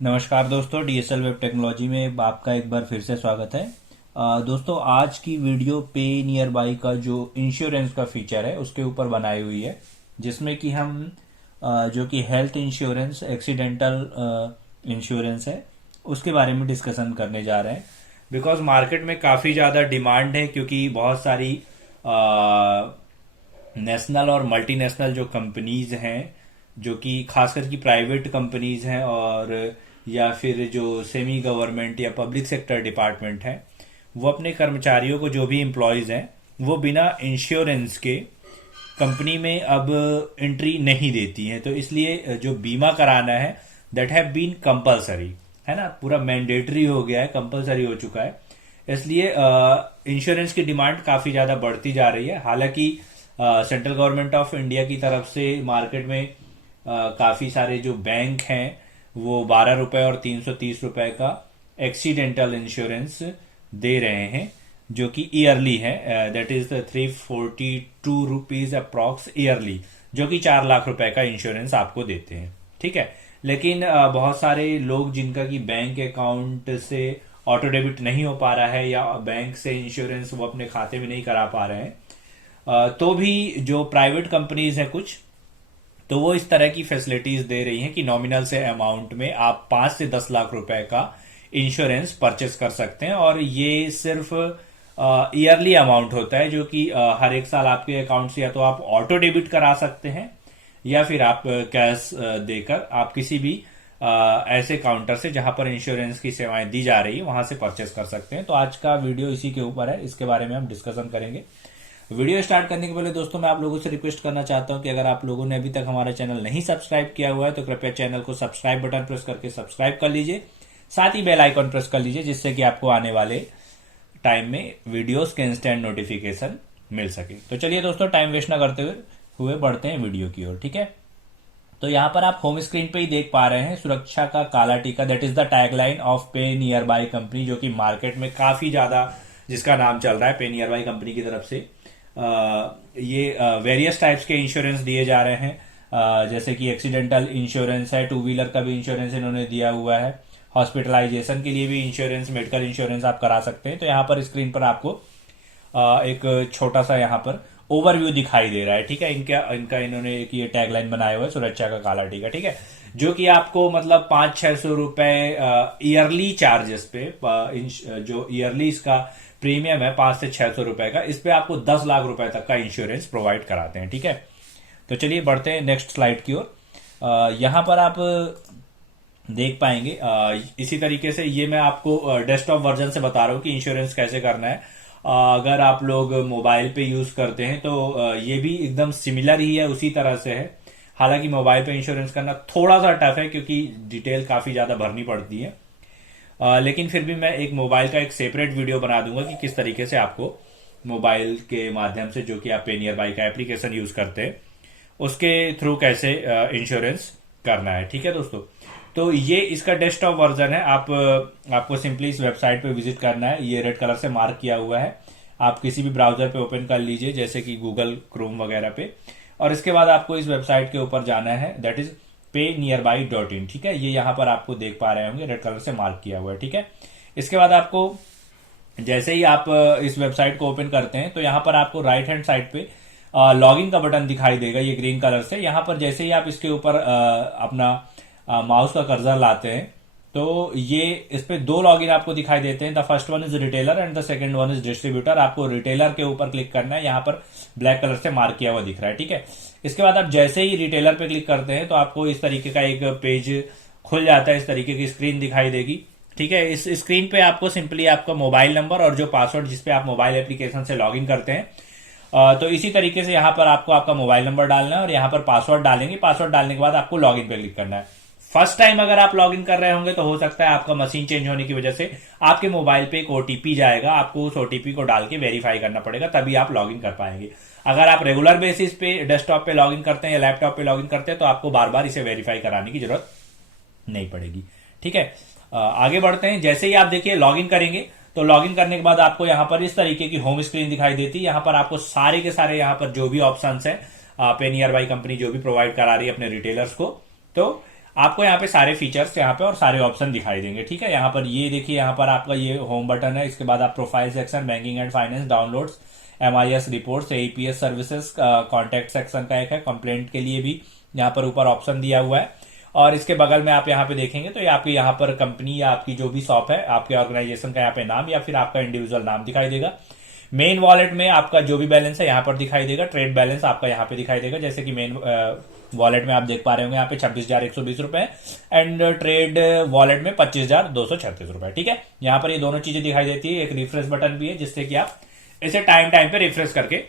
नमस्कार दोस्तों, DSL web technology में आपका एक बार फिर से स्वागत है। दोस्तों, आज की वीडियो पे नियर बाई का जो इंश्योरेंस का फीचर है उसके ऊपर बनाई हुई है, जिसमें कि हम जो कि हेल्थ इंश्योरेंस, एक्सीडेंटल इंश्योरेंस है, उसके बारे में डिस्कशन करने जा रहे हैं। बिकॉज मार्केट में काफ़ी ज़्यादा डिमांड है, क्योंकि बहुत सारी नेशनल और मल्टीनेशनल जो कंपनीज हैं, जो कि खासकर की प्राइवेट कंपनीज हैं, और या फिर जो सेमी गवर्नमेंट या पब्लिक सेक्टर डिपार्टमेंट है, वो अपने कर्मचारियों को, जो भी एम्प्लॉयज़ हैं, वो बिना इंश्योरेंस के कंपनी में अब एंट्री नहीं देती हैं। तो इसलिए जो बीमा कराना है, दैट हैव बीन कंपलसरी, है ना, पूरा मैंडेटरी हो गया है, कंपलसरी हो चुका है। इसलिए इंश्योरेंस की डिमांड काफ़ी ज़्यादा बढ़ती जा रही है। हालांकि सेंट्रल गवर्नमेंट ऑफ इंडिया की तरफ से मार्केट में काफ़ी सारे जो बैंक हैं, वो 12 रुपए और 330 रुपए का एक्सीडेंटल इंश्योरेंस दे रहे हैं, जो कि ईयरली है। That is 342 rupees approx yearly, जो कि 4 लाख रुपए का इंश्योरेंस आपको देते हैं। ठीक है। लेकिन बहुत सारे लोग जिनका कि बैंक अकाउंट से ऑटो डेबिट नहीं हो पा रहा है, या बैंक से इंश्योरेंस वो अपने खाते में नहीं करा पा रहे हैं, तो भी जो प्राइवेट कंपनीज हैं कुछ, तो वो इस तरह की फैसिलिटीज दे रही हैं कि नॉमिनल से अमाउंट में आप 5 से 10 लाख रुपए का इंश्योरेंस परचेस कर सकते हैं। और ये सिर्फ ईयरली अमाउंट होता है, जो कि हर एक साल आपके अकाउंट से या तो आप ऑटो डेबिट करा सकते हैं, या फिर आप कैश देकर आप किसी भी ऐसे काउंटर से जहां पर इंश्योरेंस की सेवाएं दी जा रही है, वहां से परचेस कर सकते हैं। तो आज का वीडियो इसी के ऊपर है, इसके बारे में हम डिस्कशन करेंगे। वीडियो स्टार्ट करने के पहले दोस्तों, मैं आप लोगों से रिक्वेस्ट करना चाहता हूं कि अगर आप लोगों ने अभी तक हमारा चैनल नहीं सब्सक्राइब किया हुआ है, तो कृपया चैनल को सब्सक्राइब बटन प्रेस करके सब्सक्राइब कर लीजिए। साथ ही बेल आइकन प्रेस कर लीजिए, जिससे कि आपको आने वाले टाइम में वीडियोस के इंस्टेंट नोटिफिकेशन मिल सके। तो चलिए दोस्तों, टाइम वेस्ट ना करते हुए बढ़ते हैं वीडियो की ओर। ठीक है। तो यहाँ पर आप होम स्क्रीन पे ही देख पा रहे हैं, सुरक्षा का काला टीका, that is the tagline of पे नियर बाय कंपनी, जो कि मार्केट में काफी ज्यादा जिसका नाम चल रहा है पे नियर बाय कंपनी की तरफ से। ये वेरियस टाइप्स के इंश्योरेंस दिए जा रहे हैं, जैसे कि एक्सीडेंटल इंश्योरेंस है, टू व्हीलर का भी इंश्योरेंस इन्होंने दिया हुआ है, हॉस्पिटलाइजेशन के लिए भी इंश्योरेंस, मेडिकल इंश्योरेंस आप करा सकते हैं। तो यहाँ पर स्क्रीन पर आपको एक छोटा सा यहाँ पर ओवरव्यू दिखाई दे रहा है। ठीक है। इनका इनका इन्होंने एक ये टैगलाइन बनाया हुआ है, सुरक्षा का काला टीका। ठीक है। जो कि आपको मतलब 500-600 रुपए ईयरली चार्जेस पे, जो ईयरली इसका प्रीमियम है 500 से 600 रुपए का, इस पे आपको 10 लाख रुपए तक का इंश्योरेंस प्रोवाइड कराते हैं। ठीक है। तो चलिए बढ़ते हैं नेक्स्ट स्लाइड की ओर। यहां पर आप देख पाएंगे, इसी तरीके से ये मैं आपको डेस्कटॉप वर्जन से बता रहा हूँ कि इंश्योरेंस कैसे करना है। अगर आप लोग मोबाइल पे यूज करते हैं, तो ये भी एकदम सिमिलर ही है, उसी तरह से है। हालांकि मोबाइल पे इंश्योरेंस करना थोड़ा सा टफ है, क्योंकि डिटेल काफी ज्यादा भरनी पड़ती है। लेकिन फिर भी मैं एक मोबाइल का एक सेपरेट वीडियो बना दूंगा कि किस तरीके से आपको मोबाइल के माध्यम से, जो कि आप पे नियर बाई का एप्लीकेशन यूज करते हैं, उसके थ्रू कैसे इंश्योरेंस करना है। ठीक है दोस्तों। तो ये इसका डेस्कटॉप वर्जन है। आपको सिंपली इस वेबसाइट पे विजिट करना है, ये रेड कलर से मार्क किया हुआ है। आप किसी भी ब्राउजर पे ओपन कर लीजिए, जैसे कि गूगल क्रोम वगैरह पे, और इसके बाद आपको इस वेबसाइट के ऊपर जाना है, दैट इज paynearby.in। ठीक है। ये यहाँ पर आपको देख पा रहे होंगे, रेड कलर से मार्क किया हुआ है। ठीक है। इसके बाद आपको जैसे ही आप इस वेबसाइट को ओपन करते हैं, तो यहाँ पर आपको राइट हैंड साइड पे लॉगिन का बटन दिखाई देगा, ये ग्रीन कलर से। यहाँ पर जैसे ही आप इसके ऊपर अपना माउस का कर्सर लाते हैं, तो ये इस पे दो लॉगिन आपको दिखाई देते हैं। The first one is retailer and the second one is distributor. आपको रिटेलर के ऊपर क्लिक करना है, यहाँ पर ब्लैक कलर से मार्क किया हुआ दिख रहा है। ठीक है। इसके बाद आप जैसे ही रिटेलर पे क्लिक करते हैं, तो आपको इस तरीके का एक पेज खुल जाता है, इस तरीके की स्क्रीन दिखाई देगी। ठीक है। इस स्क्रीन पे आपको सिंपली आपका मोबाइल नंबर और जो पासवर्ड जिसपे आप मोबाइल एप्लीकेशन से लॉगिन करते हैं, तो इसी तरीके से यहाँ पर आपको आपका मोबाइल नंबर डालना है और यहाँ पर पासवर्ड डालेंगे। पासवर्ड डालने के बाद आपको लॉगिन पे क्लिक करना है। फर्स्ट टाइम अगर आप लॉगिन कर रहे होंगे, तो हो सकता है आपका मशीन चेंज होने की वजह से आपके मोबाइल पे एक ओटीपी जाएगा, आपको उस ओटीपी को डाल के वेरीफाई करना पड़ेगा, तभी आप लॉगिन कर पाएंगे। अगर आप रेगुलर बेसिस पे डेस्कटॉप पे लॉगिन करते हैं या लैपटॉप पे लॉगिन करते हैं, तो आपको बार बार इसे वेरीफाई कराने की जरूरत नहीं पड़ेगी। ठीक है। आगे बढ़ते हैं। जैसे ही आप देखिए लॉगिन करेंगे, तो लॉगिन करने के बाद आपको यहाँ पर इस तरीके की होम स्क्रीन दिखाई देती है। यहाँ पर आपको सारे के सारे यहाँ पर जो भी ऑप्शंस है, पे नियर बाई कंपनी जो भी प्रोवाइड करा रही है अपने रिटेलर्स को, तो आपको यहाँ पे सारे फीचर्स यहाँ पे और सारे ऑप्शन दिखाई देंगे। ठीक है, यहाँ पर ये देखिए, यहाँ पर आपका ये होम बटन है, इसके बाद आप profile section, banking and finance, downloads, MIS reports, AEPS services, contact section का एक है, कंप्लेंट के लिए भी यहाँ पर ऊपर ऑप्शन दिया हुआ है। और इसके बगल में आप यहाँ पे देखेंगे तो ये आपकी यहाँ पर कंपनी या आपकी जो भी शॉप है, आपके ऑर्गेनाइजेशन का यहाँ पे नाम या फिर आपका इंडिविजुअल नाम दिखाई देगा। मेन वॉलेट में आपका जो भी बैलेंस है यहाँ पर दिखाई देगा। ट्रेड बैलेंस आपका यहाँ पे दिखाई देगा, जैसे कि मेन वॉलेट में आप देख पा रहे होंगे यहाँ पे 26,120 रुपए एंड ट्रेड वॉलेट में 25,236 रुपए। ठीक है, यहाँ पर ये दोनों चीजें दिखाई देती है। एक रिफ्रेश बटन भी है जिससे कि आप इसे टाइम टाइम पे रिफ्रेश करके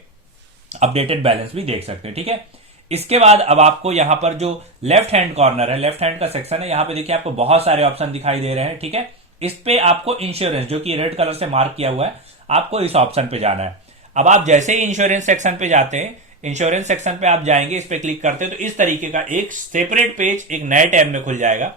अपडेटेड बैलेंस भी देख सकते हैं। ठीक है, इसके बाद अब आपको यहाँ पर जो लेफ्ट हैंड कॉर्नर है, लेफ्ट हैंड का सेक्शन है, यहाँ पे देखिए आपको बहुत सारे ऑप्शन दिखाई दे रहे हैं। ठीक है, इस पे आपको इंश्योरेंस जो कि रेड कलर से मार्क किया हुआ है, आपको इस ऑप्शन पे जाना है। अब आप जैसे ही इंश्योरेंस सेक्शन पे जाते हैं, इंश्योरेंस सेक्शन पे आप जाएंगे, इस पे क्लिक करते हैं तो इस तरीके का एक सेपरेट पेज एक नए टैब में खुल जाएगा।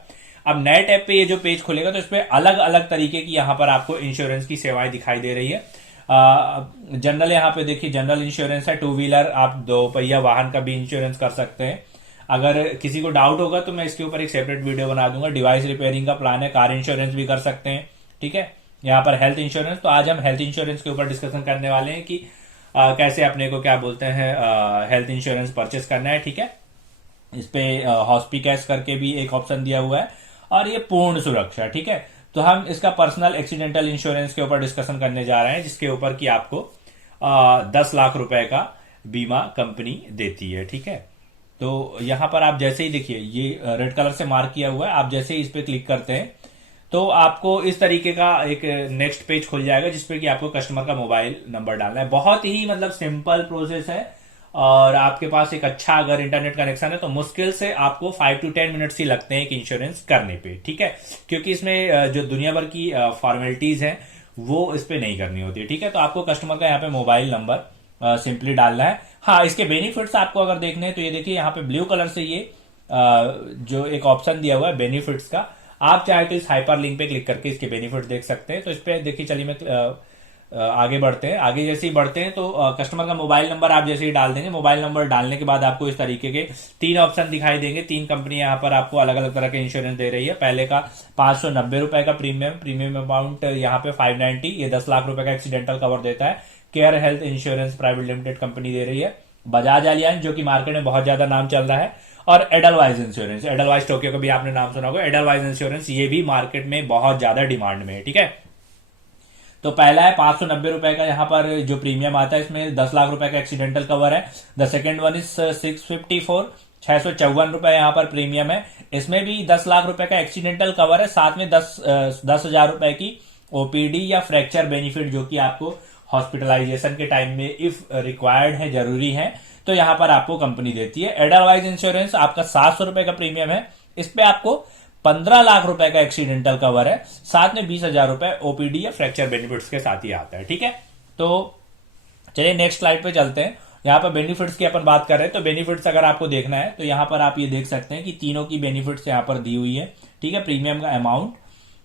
अब नए टैब पे ये जो पेज खुलेगा तो इस पे अलग अलग तरीके की यहाँ पर आपको इंश्योरेंस की सेवाएं दिखाई दे रही है। जनरल यहाँ पे देखिए, जनरल इंश्योरेंस है, टू व्हीलर, आप दो पहिया वाहन का भी इंश्योरेंस कर सकते हैं। अगर किसी को डाउट होगा तो मैं इसके ऊपर एक सेपरेट वीडियो बना दूंगा। डिवाइस रिपेयरिंग का प्लान है, कार इंश्योरेंस भी कर सकते हैं। ठीक है, यहाँ पर हेल्थ इंश्योरेंस, तो आज हम हेल्थ इंश्योरेंस के ऊपर डिस्कशन करने वाले हैं कि कैसे अपने को क्या बोलते हैं हेल्थ इंश्योरेंस परचेस करना है। ठीक है, इस पे हॉस्पिकैश करके भी एक ऑप्शन दिया हुआ है और ये पूर्ण सुरक्षा। ठीक है, तो हम इसका पर्सनल एक्सीडेंटल इंश्योरेंस के ऊपर डिस्कशन करने जा रहे हैं, जिसके ऊपर कि आपको 10 लाख रुपए का बीमा कंपनी देती है। ठीक है, तो यहां पर आप जैसे ही देखिए ये रेड कलर से मार्क किया हुआ है, आप जैसे ही इस पे क्लिक करते हैं तो आपको इस तरीके का एक नेक्स्ट पेज खुल जाएगा, जिसपे कि आपको कस्टमर का मोबाइल नंबर डालना है। बहुत ही मतलब सिंपल प्रोसेस है और आपके पास एक अच्छा अगर इंटरनेट कनेक्शन है तो मुश्किल से आपको 5 to 10 मिनट्स ही लगते हैं एक इंश्योरेंस करने पे। ठीक है, क्योंकि इसमें जो दुनिया भर की फॉर्मेलिटीज हैं वो इस पे नहीं करनी होती है। ठीक है, तो आपको कस्टमर का यहाँ पे मोबाइल नंबर सिंपली डालना है। हाँ, इसके बेनिफिट्स आपको अगर देखने हैं तो ये देखिए यहाँ पे ब्लू कलर से ये जो एक ऑप्शन दिया हुआ है बेनिफिट्स का, आप चाहे तो इस हाइपर लिंक पे क्लिक करके इसके बेनिफिट देख सकते हैं। तो इस पे देखिए, चलिए मैं आगे बढ़ते हैं। आगे जैसे ही बढ़ते हैं तो कस्टमर का मोबाइल नंबर आप जैसे ही डाल देंगे, मोबाइल नंबर डालने के बाद आपको इस तरीके के 3 ऑप्शन दिखाई देंगे। 3 कंपनी यहाँ पर आपको अलग अलग तरह के इंश्योरेंस दे रही है। पहले का 590 रुपए का प्रीमियम अमाउंट यहाँ पे 590, ये 10 लाख रुपए का एक्सीडेंटल कवर देता है। Care health insurance private limited company दे रही है। बजाज एलियांज जो कि मार्केट में बहुत ज्यादा नाम चल रहा है, और एडलवाइज इंश्योरेंस, एडलवाइज टोक्यो का भी आपने नाम सुना होगा। एडलवाइज इंश्योरेंस ये भी मार्केट में बहुत ज्यादा डिमांड में है। ठीक है, तो पहला है 590 रुपए का, यहाँ पर जो प्रीमियम आता है इसमें 10 लाख रुपए का एक्सीडेंटल कवर है। द सेकेंड वन इज 654, 654 रुपए यहाँ पर प्रीमियम है। इसमें भी 10 लाख रुपए का एक्सीडेंटल कवर है, साथ में 10,000 रुपए की ओपीडी या फ्रैक्चर बेनिफिट जो कि आपको हॉस्पिटलाइजेशन के टाइम में इफ रिक्वायर्ड है, जरूरी है, तो यहां पर आपको कंपनी देती है। एडलवाइज इंश्योरेंस आपका 700 रुपए का प्रीमियम है, इस पे आपको 15 लाख रुपए का एक्सीडेंटल कवर है, साथ में 20,000 रुपए ओपीडी या फ्रैक्चर बेनिफिट्स के साथ ही आता है। ठीक है, तो चलिए नेक्स्ट स्लाइड पे चलते हैं। यहाँ पर बेनिफिट्स की अपन बात कर रहे हैं, तो बेनिफिट्स अगर आपको देखना है तो यहाँ पर आप ये देख सकते हैं कि तीनों की बेनिफिट्स यहाँ पर दी हुई है। ठीक है, प्रीमियम का अमाउंट,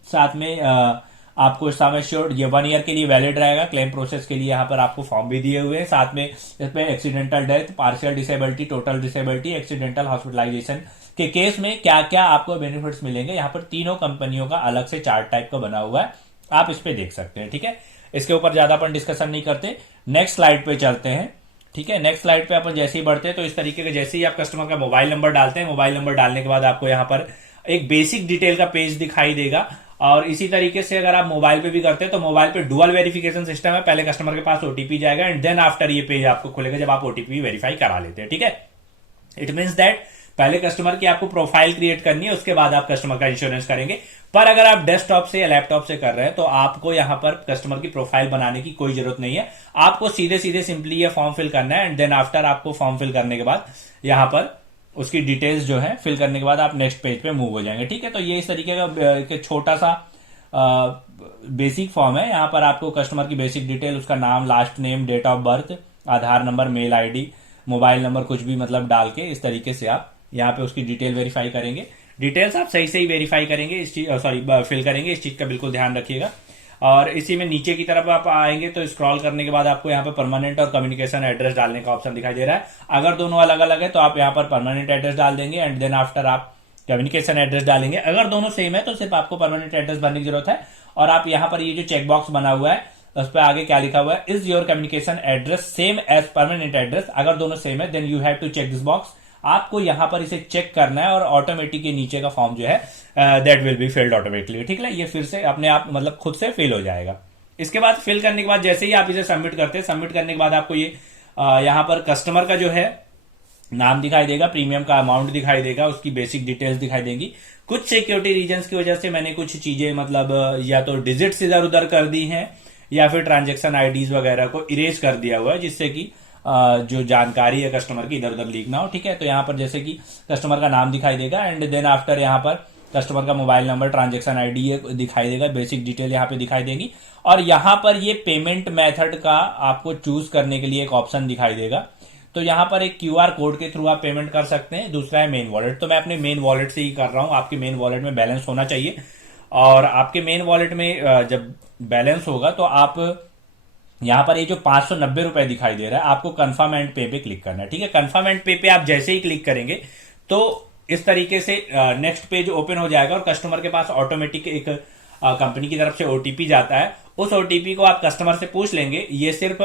साथ में आपको सम एश्योर्ड ये 1 ईयर के लिए वैलिड रहेगा। क्लेम प्रोसेस के लिए यहाँ पर आपको फॉर्म भी दिए हुए हैं, साथ में इसमें accidental death, partial disability, total disability, accidental hospitalisation के केस में क्या क्या आपको बेनिफिट्स मिलेंगे, यहाँ पर तीनों कंपनियों का अलग से चार्ट टाइप का बना हुआ है, आप इस पे देख सकते हैं। ठीक है, इसके ऊपर ज्यादा अपन डिस्कशन नहीं करते, नेक्स्ट स्लाइड पे चलते हैं। ठीक है, नेक्स्ट स्लाइड पे अपन जैसे ही बढ़ते हैं तो इस तरीके के जैसे ही आप कस्टमर का मोबाइल नंबर डालते हैं, मोबाइल नंबर डालने के बाद आपको यहाँ पर एक बेसिक डिटेल का पेज दिखाई देगा। और इसी तरीके से अगर आप मोबाइल पे भी करते हैं तो मोबाइल पे डुअल वेरिफिकेशन सिस्टम है, पहले कस्टमर के पास ओटीपी जाएगा एंड देन आफ्टर ये पेज आपको खुलेगा जब आप ओटीपी वेरीफाई करा लेते हैं। ठीक है, इट मींस दैट पहले कस्टमर की आपको प्रोफाइल क्रिएट करनी है, उसके बाद आप कस्टमर का इंश्योरेंस करेंगे। पर अगर आप डेस्कटॉप से या लैपटॉप से कर रहे हैं तो आपको यहां पर कस्टमर की प्रोफाइल बनाने की कोई जरूरत नहीं है, आपको सीधे सीधे सिंपली ये फॉर्म फिल करना है एंड देन आफ्टर आपको फॉर्म फिल करने के बाद यहां पर उसकी डिटेल्स जो है फिल करने के बाद आप नेक्स्ट पेज पे मूव हो जाएंगे। ठीक है, तो ये इस तरीके का छोटा सा बेसिक फॉर्म है। यहाँ पर आपको कस्टमर की बेसिक डिटेल, उसका नाम, last name, date of birth, Aadhaar number, mail ID, mobile number कुछ भी मतलब डाल के इस तरीके से आप यहाँ पे उसकी डिटेल वेरीफाई करेंगे। डिटेल्स आप सही से ही वेरीफाई करेंगे, इस चीज फिल करेंगे, इस चीज का बिल्कुल ध्यान रखिएगा। और इसी में नीचे की तरफ आप आएंगे तो स्क्रॉल करने के बाद आपको यहाँ पे परमानेंट और कम्युनिकेशन एड्रेस डालने का ऑप्शन दिखाई दे रहा है। अगर दोनों अलग अलग है तो आप यहाँ पर परमानेंट एड्रेस डाल देंगे एंड देन आफ्टर आप कम्युनिकेशन एड्रेस डालेंगे। अगर दोनों सेम है तो सिर्फ आपको परमानेंट एड्रेस भरने की जरूरत है। और आप यहां पर ये जो चेक बॉक्स बना हुआ है उस पर आगे क्या लिखा हुआ है, is your communication address same as permanent address. अगर दोनों सेम है then you have to check this box. आपको यहां पर इसे चेक करना है और ऑटोमेटिक के नीचे का फॉर्म जो है that will be filled automatically. ठीक है, ये फिर से अपने आप मतलब खुद से फिल हो जाएगा। इसके बाद फिल करने के बाद जैसे ही आप इसे सबमिट करते हैं, सबमिट करने के बाद आपको ये यहां पर कस्टमर का जो है नाम दिखाई देगा, प्रीमियम का अमाउंट दिखाई देगा, उसकी बेसिक डिटेल्स दिखाई देंगी। कुछ सिक्योरिटी रीजंस की वजह से मैंने कुछ चीजें मतलब या तो डिजिट्स इधर उधर कर दी हैं या फिर ट्रांजैक्शन आईडीज वगैरह को इरेज कर दिया हुआ है, जिससे कि जो जानकारी है कस्टमर की इधर उधर लीक ना हो। ठीक है, तो यहां पर जैसे कि कस्टमर का नाम दिखाई देगा एंड देन आफ्टर यहां पर कस्टमर का मोबाइल नंबर, ट्रांजैक्शन आईडी दिखाई देगा, बेसिक डिटेल यहां पे दिखाई देगी। और यहां पर ये पेमेंट मेथड का आपको चूज करने के लिए एक ऑप्शन दिखाई देगा। तो यहां पर एक क्यूआर कोड के थ्रू आप पेमेंट कर सकते हैं। दूसरा है मेन वॉलेट, तो मैं अपने मेन वॉलेट से ही कर रहा हूं। आपके मेन वॉलेट में बैलेंस होना चाहिए और आपके मेन वॉलेट में जब बैलेंस होगा तो आप यहां पर ये जो 590 रुपए दिखाई दे रहा है, आपको कंफर्म एंड पे पे क्लिक करना है। ठीक है, कंफर्म एंड पे पे आप जैसे ही क्लिक करेंगे तो इस तरीके से नेक्स्ट पेज ओपन हो जाएगा और कस्टमर के पास ऑटोमेटिक एक कंपनी की तरफ से ओटीपी जाता है। उस ओटीपी को आप कस्टमर से पूछ लेंगे। ये सिर्फ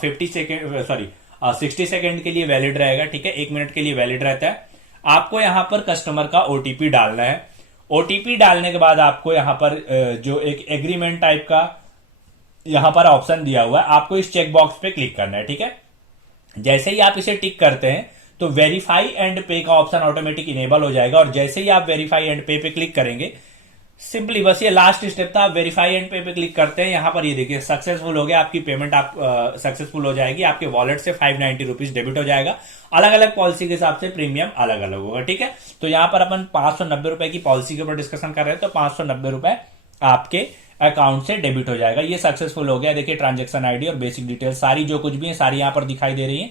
60 सेकेंड के लिए वैलिड रहेगा। ठीक है, 1 मिनट के लिए वैलिड रहता है। आपको यहां पर कस्टमर का ओटीपी डालना है। ओटीपी डालने के बाद आपको यहां पर जो एक एग्रीमेंट टाइप का यहां पर ऑप्शन दिया हुआ है, आपको इस चेक बॉक्स पे क्लिक करना है। ठीक है, जैसे ही आप इसे टिक करते हैं तो वेरीफाई एंड पे का ऑप्शन ऑटोमेटिक इनेबल हो जाएगा। और जैसे ही आप वेरीफाई एंड पे पे क्लिक करेंगे, सिंपली बस ये लास्ट स्टेप था, आप वेरीफाई एंड पे पे क्लिक करते हैं। यहां पर ये देखिए सक्सेसफुल हो गया, आपकी पेमेंट आप सक्सेसफुल हो जाएगी। आपके वॉलेट से 590 रुपीज डेबिट हो जाएगा। अलग अलग पॉलिसी के हिसाब से प्रीमियम अलग अलग होगा। ठीक है, तो यहां पर अपन 590 रुपए की पॉलिसी के ऊपर डिस्कशन कर रहे हैं, तो 590 रुपए आपके अकाउंट से डेबिट हो जाएगा। ये सक्सेसफुल हो गया। देखिए ट्रांजैक्शन आईडी और बेसिक डिटेल सारी जो कुछ भी है सारी यहां पर दिखाई दे रही है।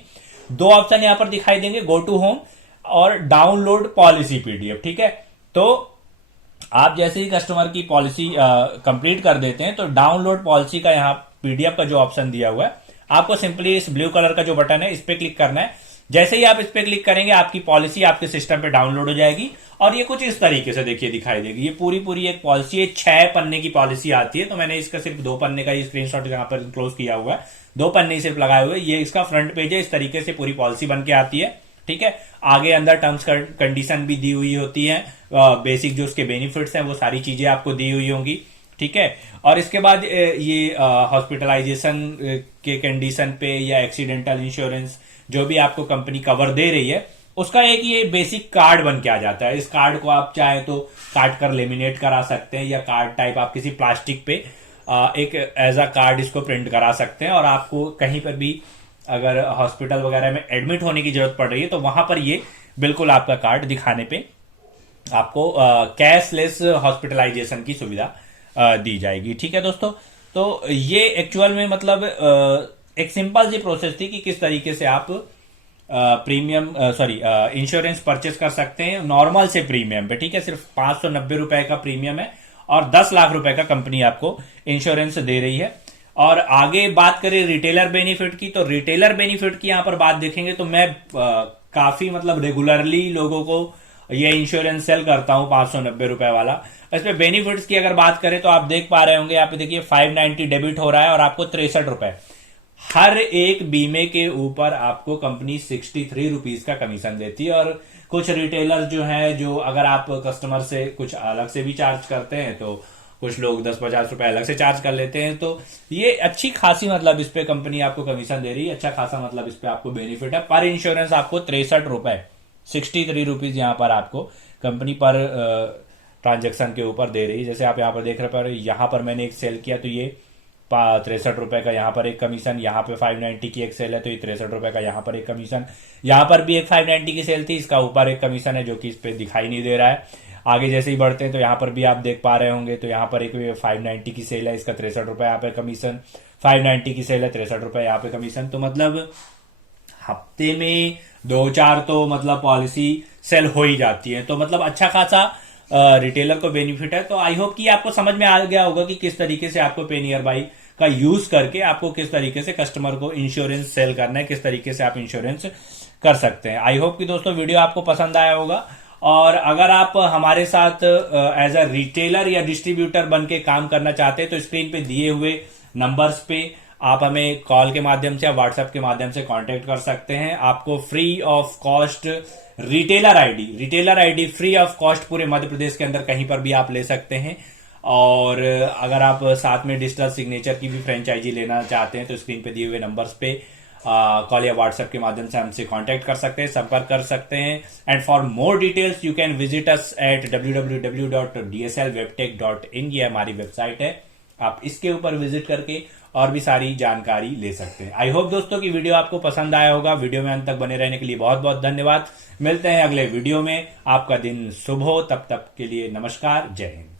2 ऑप्शन यहां पर दिखाई देंगे, गो टू होम और डाउनलोड पॉलिसी पीडीएफ। ठीक है, तो आप जैसे ही कस्टमर की पॉलिसी कंप्लीट कर देते हैं तो डाउनलोड पॉलिसी का यहाँ पीडीएफ का जो ऑप्शन दिया हुआ है, आपको सिंपली इस ब्लू कलर का जो बटन है इस पे क्लिक करना है। जैसे ही आप इस पे क्लिक करेंगे आपकी पॉलिसी आपके सिस्टम पे डाउनलोड हो जाएगी और ये कुछ इस तरीके से देखिए दिखाई देगी। ये पूरी एक पॉलिसी है, 6 पन्ने की पॉलिसी आती है। तो मैंने इसका सिर्फ 2 पन्ने का स्क्रीनशॉट यहाँ पर क्लोज किया हुआ है, 2 पन्ने सिर्फ लगाए हुए। ये इसका फ्रंट पेज है, इस तरीके से पूरी पॉलिसी बन के आती है। ठीक है, आगे अंदर टर्म्स कंडीशन भी दी हुई होती है, बेसिक जो उसके बेनिफिट्स हैं वो सारी चीजें आपको दी हुई होंगी। ठीक है, और इसके बाद ये हॉस्पिटलाइजेशन के कंडीशन पे या एक्सीडेंटल इंश्योरेंस जो भी आपको कंपनी कवर दे रही है उसका एक ये बेसिक कार्ड बन के आ जाता है। इस कार्ड को आप चाहे तो काट कर लेमिनेट करा सकते हैं या कार्ड टाइप आप किसी प्लास्टिक पे एक एज अ कार्ड इसको प्रिंट करा सकते हैं। और आपको कहीं पर भी अगर हॉस्पिटल वगैरह में एडमिट होने की जरूरत पड़ रही है तो वहां पर ये बिल्कुल आपका कार्ड दिखाने पे आपको कैशलेस हॉस्पिटलाइजेशन की सुविधा दी जाएगी। ठीक है दोस्तों, तो ये एक्चुअल में मतलब एक सिंपल सी प्रोसेस थी कि किस तरीके से आप प्रीमियम इंश्योरेंस परचेस कर सकते हैं नॉर्मल से प्रीमियम पे। ठीक है, सिर्फ 590 रुपए का प्रीमियम है और 10 लाख रुपए का कंपनी आपको इंश्योरेंस दे रही है। और आगे बात करें रिटेलर बेनिफिट की, तो रिटेलर बेनिफिट की यहां पर बात देखेंगे तो मैं काफी मतलब रेगुलरली लोगों को ये इंश्योरेंस सेल करता हूं 590 रुपए वाला। इसमें बेनिफिट्स की अगर बात करें तो आप देख पा रहे होंगे यहाँ पे देखिए 590 डेबिट हो रहा है और आपको 63 रुपए हर एक बीमे के ऊपर आपको कंपनी 63 रुपीज का कमीशन देती है। और कुछ रिटेलर जो है, जो अगर आप कस्टमर से कुछ अलग से भी चार्ज करते हैं तो कुछ लोग 10-50 रुपए अलग से चार्ज कर लेते हैं। तो ये अच्छी खासी मतलब इस पे कंपनी आपको कमीशन दे रही है, अच्छा खासा मतलब इस पे आपको बेनिफिट है। पर इंश्योरेंस आपको 63 रुपए 63 रुपीज यहाँ पर आपको कंपनी पर ट्रांजेक्शन के ऊपर दे रही है। जैसे आप यहाँ पर देख रहे हैं, यहाँ पर मैंने एक सेल किया तो ये 63 रुपए का यहाँ पर एक कमीशन, यहाँ पे 590 की एक सेल है तो ये 63 रुपए का यहाँ पर एक कमीशन, यहाँ पर भी एक 590 की सेल थी, इसका ऊपर एक कमीशन है जो कि इस पे दिखाई नहीं दे रहा है। आगे जैसे ही बढ़ते हैं तो यहाँ पर भी आप देख पा रहे होंगे, तो यहाँ पर एक 590 की सेल है, इसका 63 रुपए यहाँ पे कमीशन, 590 की सेल है 63 रुपए यहाँ पे कमीशन। तो मतलब हफ्ते में 2-4 तो मतलब पॉलिसी सेल हो ही जाती है, तो मतलब अच्छा खासा रिटेलर को बेनिफिट है। तो आई होप कि आपको समझ में आ गया होगा कि किस तरीके से आपको पे नियर बाई का यूज करके आपको किस तरीके से कस्टमर को इंश्योरेंस सेल करना है, किस तरीके से आप इंश्योरेंस कर सकते हैं। आई होप कि दोस्तों वीडियो आपको पसंद आया होगा और अगर आप हमारे साथ एज अ रिटेलर या डिस्ट्रीब्यूटर बन के काम करना चाहते हैं तो स्क्रीन पे दिए हुए नंबर्स पे आप हमें कॉल के माध्यम से या व्हाट्सएप के माध्यम से कांटेक्ट कर सकते हैं। आपको free of cost retailer ID free of cost पूरे मध्य प्रदेश के अंदर कहीं पर भी आप ले सकते हैं। और अगर आप साथ में डिजिटल सिग्नेचर की भी फ्रेंचाइजी लेना चाहते हैं तो स्क्रीन पे दिए हुए नंबर्स पे कॉल या व्हाट्सएप के माध्यम से हमसे कांटेक्ट कर सकते हैं, संपर्क कर सकते हैं। And for more details you can visit us at www.dslwebtech.in। ये हमारी वेबसाइट है, आप इसके ऊपर विजिट करके और भी सारी जानकारी ले सकते हैं। आई होप दोस्तों की वीडियो आपको पसंद आया होगा। वीडियो में अंत तक बने रहने के लिए बहुत बहुत धन्यवाद। मिलते हैं अगले वीडियो में। आपका दिन शुभ हो, तब तक के लिए नमस्कार, जय हिंद।